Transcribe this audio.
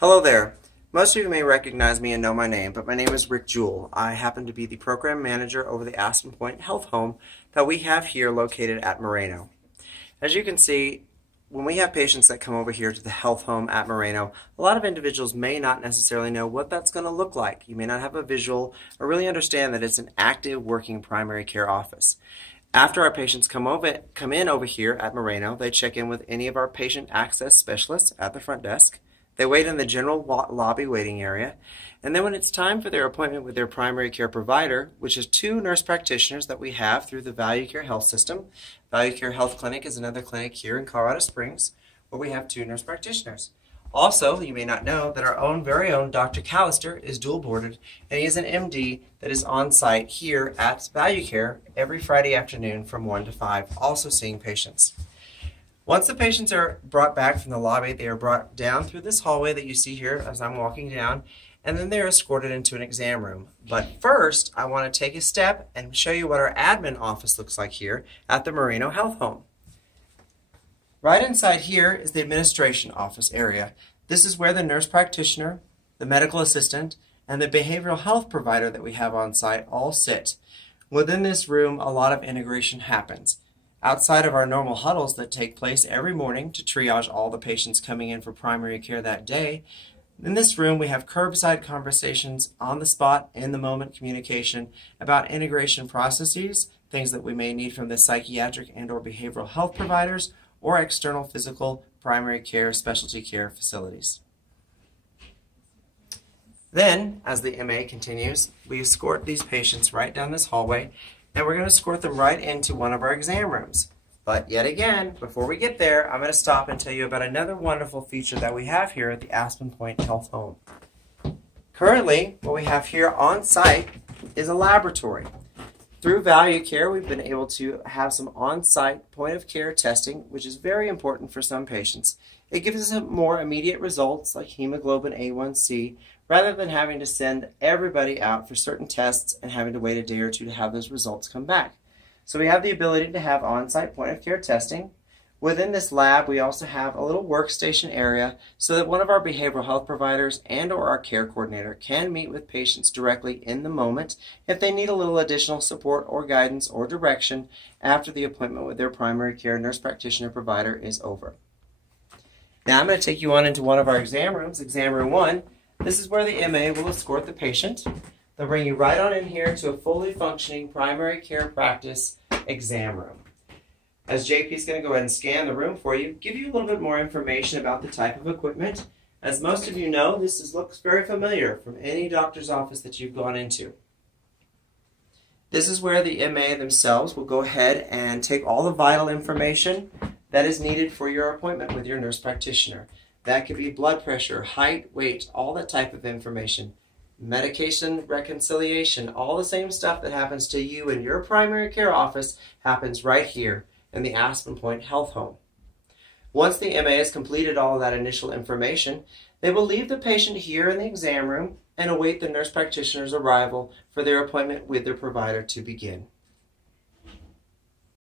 Hello there. Most of you may recognize me and know my name, but my name is Rick Jewell. I happen to be the program manager over the AspenPointe Health Home that we have here located at Moreno. As you can see, when we have patients that come over here to the health home at Moreno, a lot of individuals may not necessarily know what that's going to look like. You may not have a visual or really understand that it's an active working primary care office. After our patients come in over here at Moreno, they check in with any of our patient access specialists at the front desk. They wait in the general lobby waiting area, and then when it's time for their appointment with their primary care provider, which is 2 nurse practitioners that we have through the Value Care Health System. Value Care Health Clinic is another clinic here in Colorado Springs where we have 2 nurse practitioners. Also, you may not know that our very own Dr. Callister is dual boarded, and he is an MD that is on site here at Value Care every Friday afternoon from 1 to 5, also seeing patients. Once the patients are brought back from the lobby, they are brought down through this hallway that you see here as I'm walking down, and then they're escorted into an exam room. But first, I want to take a step and show you what our admin office looks like here at the Moreno Health Home. Right inside here is the administration office area. This is where the nurse practitioner, the medical assistant, and the behavioral health provider that we have on site all sit. Within this room, a lot of integration happens. Outside of our normal huddles that take place every morning to triage all the patients coming in for primary care that day, in this room we have curbside conversations, on the spot, in the moment communication about integration processes, things that we may need from the psychiatric and or behavioral health providers or external physical primary care specialty care facilities. Then, as the MA continues, we escort these patients right down this hallway, and we're going to escort them right into one of our exam rooms. But yet again, before we get there, I'm going to stop and tell you about another wonderful feature that we have here at the AspenPointe Health Home. Currently, what we have here on site is a laboratory. Through Value Care, we've been able to have some on-site point-of-care testing, which is very important for some patients. It gives us more immediate results like hemoglobin A1C, rather than having to send everybody out for certain tests and having to wait a day or 2 to have those results come back. So we have the ability to have on-site point-of-care testing. Within this lab, we also have a little workstation area so that one of our behavioral health providers and or our care coordinator can meet with patients directly in the moment if they need a little additional support or guidance or direction after the appointment with their primary care nurse practitioner provider is over. Now I'm going to take you on into one of our exam rooms, exam room 1. This is where the MA will escort the patient. They'll bring you right on in here to a fully functioning primary care practice exam room. As JP is going to go ahead and scan the room for you, give you a little bit more information about the type of equipment. As most of you know, looks very familiar from any doctor's office that you've gone into. This is where the MA themselves will go ahead and take all the vital information that is needed for your appointment with your nurse practitioner. That could be blood pressure, height, weight, all that type of information. Medication reconciliation, all the same stuff that happens to you in your primary care office happens right here in the AspenPointe Health Home. Once the MA has completed all of that initial information, they will leave the patient here in the exam room and await the nurse practitioner's arrival for their appointment with their provider to begin.